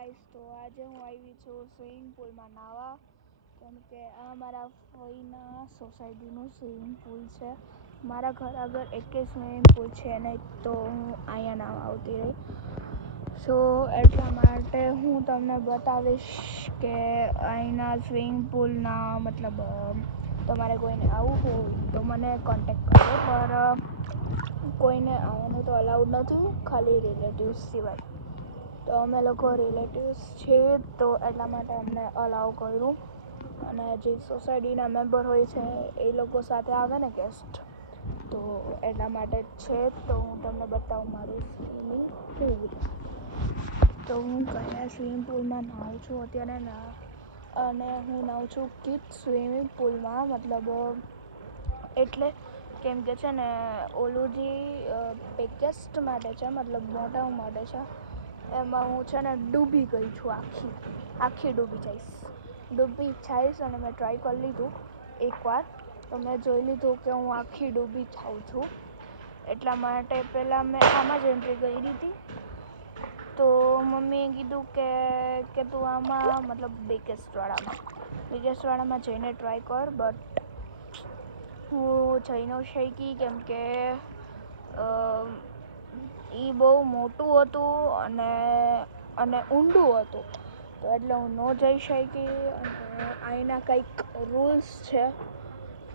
Guys, તો આજે હું આવી છું સ્વિમિંગ પુલમાં નાહવા, કેમ કે આ મારા ફઈના સોસાયટીનું સ્વિમિંગ પુલ છે. મારા ઘર આગળ એકેય સ્વિમિંગ પુલ છે નહીં, તો હું અહીંયા નાહવા આવતી રહી. સો એટલા માટે હું તમને બતાવીશ કે અહીંના સ્વિમિંગ પુલના મતલબ તમારે કોઈને આવવું હોય તો મને કોન્ટેક્ટ કરજો, પર કોઈને આવવાનું તો અલાઉડ નથી, ખાલી રિલેટિવ્સ સિવાય. તો અમે લોકો રિલેટિવ્સ છીએ, તો એટલા માટે અમને અલાઉ કર્યું. અને જે સોસાયટીના મેમ્બર હોય છે એ લોકો સાથે આવે ને ગેસ્ટ, તો એટલા માટે જ છે. તો હું તમને બતાવું મારું સ્વિમિંગ પુલ. તો હું કયા સ્વિમિંગ પુલમાં નાહું છું અત્યારે, અને હું નાહું છું કિડ્સ સ્વિમિંગ પુલમાં. મતલબ એટલે કેમ કે છે ને ઓલું જે બિગેસ્ટ માટે છે, મતલબ મોટા માટે છે, એમાં હું છે ને ડૂબી ગઈ છું, આખી ડૂબી જઈશ. અને મેં ટ્રાય કરી લીધું એકવાર, તો મેં જોઈ લીધું કે હું આખી ડૂબી જાઉં છું. એટલા માટે પહેલાં મેં આમાં જ એન્ટ્રી કરી હતી. તો મમ્મીએ કીધું કે તું આમાં મતલબ બિગેસ્ટવાળામાં જઈને ટ્રાય કર. બટ હું જઈ ન શકી, કેમ કે એ બહુ મોટું હતું અને ઊંડું હતું, તો એટલે હું ન જઈ શકી. અને અહીંના કંઈક રૂલ્સ છે,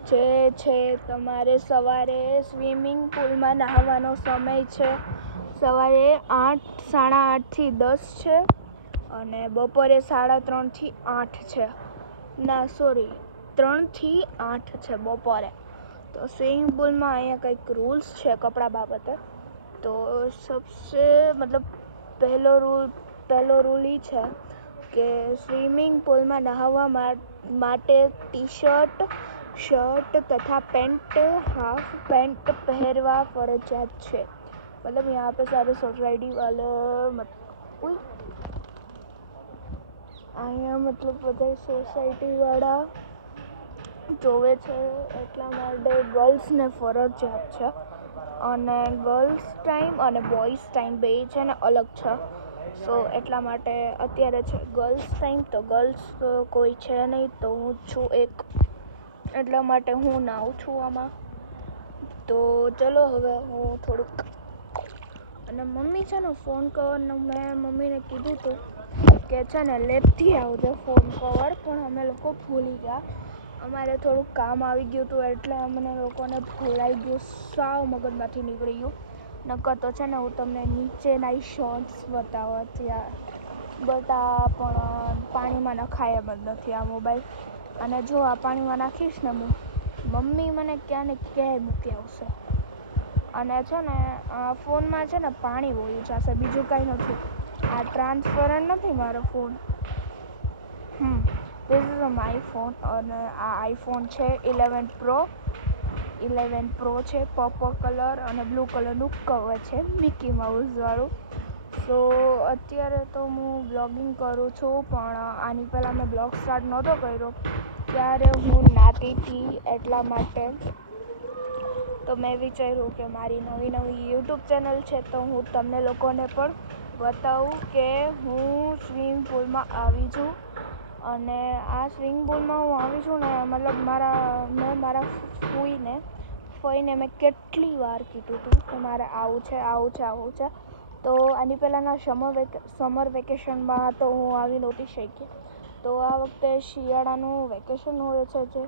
જે છે તમારે સવારે સ્વિમિંગ પુલમાં નહાવાનો સમય છે સવારે 8, 8:30થી 10 છે, અને બપોરે 3:30થી 8 છે. ના સોરી, 3થી 8 છે બપોરે. તો સ્વિમિંગ પુલમાં અહીંયા કંઈક રૂલ્સ છે કપડાં બાબતે. તો પહેલો રૂલ એ છે કે સ્વિમિંગ પુલમાં નહાવા માટે શર્ટ તથા હાફ પેન્ટ પહેરવા ફરજિયાત છે. मतलब यहाँ पे सारे सोसाइटी वाले અહીંયા મતલબ બધા સોસાયટીવાળા જોવે છે, એટલા માટે ગર્લ્સને ફરજિયાત છે. અને ગર્લ્સ ટાઈમ અને બોયઝ ટાઈમ બે છે ને અલગ છે. સો એટલા માટે અત્યારે છે ગર્લ્સ ટાઈમ, તો ગર્લ્સ કોઈ છે નહીં, તો હું છું એક, એટલા માટે હું નાહું છું આમાં. તો ચલો હવે હું થોડુંક, અને મમ્મી છે ને ફોન કવરનું મેં મમ્મીને કીધું હતું કે છે ને લેતી આવજો ફોન કવર, પણ અમે લોકો ભૂલી ગયા. અમારે થોડુંક કામ આવી ગયું હતું, એટલે અમને લોકોને ભૂલાઈ ગયું, સાવ મગજમાંથી નીકળી ગયું. નકર તો છે ને હું તમને નીચેના શોર્ટ્સ બટ આ પણ પાણીમાં નખાય એમ જ નથી આ મોબાઈલ. અને જો આ પાણીમાં નાખીશ ને મમ્મી મને ક્યાં ને ક્યાંય મૂકી આવશે. અને છે ને ફોનમાં છે ને પાણી વયું જશે, બીજું કાંઈ નથી. આ ટ્રાન્સપરન્ટ નથી મારો phone. This is my phone, અને આ આઈફોન છે 11 પ્રો છે, પર્પલ કલર અને બ્લુ કલરનું કવર છે મિકી માઉસવાળું. સો અત્યારે તો હું બ્લોગિંગ કરું છું, પણ આની પહેલાં મેં બ્લોગ સ્ટાર્ટ નહોતો કર્યો, ત્યારે હું નાતી હતી. એટલા માટે તો મેં વિચાર્યું કે મારી નવી યુટ્યુબ ચેનલ છે, તો હું તમને લોકોને પણ બતાવું કે હું સ્વિમિંગ પુલમાં આવી છું. અને આ સ્વિમિંગ પુલમાં હું આવી છું ને, મતલબ મેં મારા ફઈને મેં કેટલી વાર કીધું હતું કે મારે આવું છે. તો આની પહેલાંના સમર વેકેશનમાં તો હું આવી નહોતી શકી. તો આ વખતે શિયાળાનું વેકેશન હોય છે,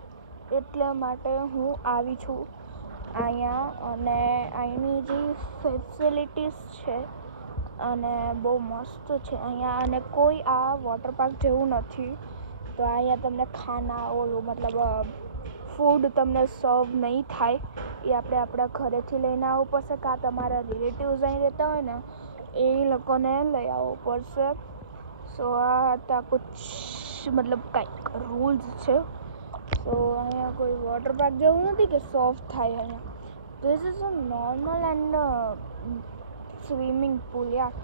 એટલા માટે હું આવી છું અહીંયા. અને અહીંની જે ફેસિલિટીઝ છે અને બહુ મસ્ત છે અહીંયા. અને કોઈ આ વોટર પાર્ક જેવું નથી. તો અહીંયા તમને મતલબ ફૂડ તમને સર્વ નહીં થાય, એ આપણે આપણા ઘરેથી લઈને આવવું પડશે, કાં તમારા રિલેટિવ્સ અહીં રહેતા હોય ને એ લોકોને લઈ આવવું પડશે. સો આ હતા કંઈક રૂલ્સ છે. તો અહીંયા કોઈ વોટર પાર્ક જેવું નથી કે સોફ્ટ થાય અહીંયા. This is a normal and swimming pool યાર.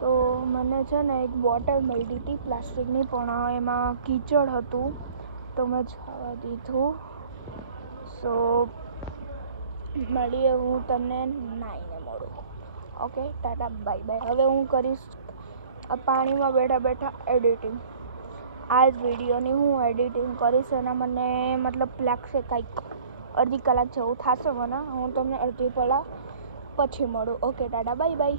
સો મને છે ને એક બોટલ મળી હતી પ્લાસ્ટિકની, પણ એમાં કીચડ હતું, તો મેં જવા દીધું. સો મળીએ, હું તમને નાહીને મળું. Okay, Tata, bye bye. હવે હું કરીશ આ પાણીમાં બેઠા બેઠા એડિટિંગ. આ જ વિડીયોની હું એડિટિંગ કરીશ અને મને મતલબ લાગશે કંઈક અડધી કલાક જેવું થશે મને. હું તમને અડધી કલાક પછી મળું. Okay tata bye bye.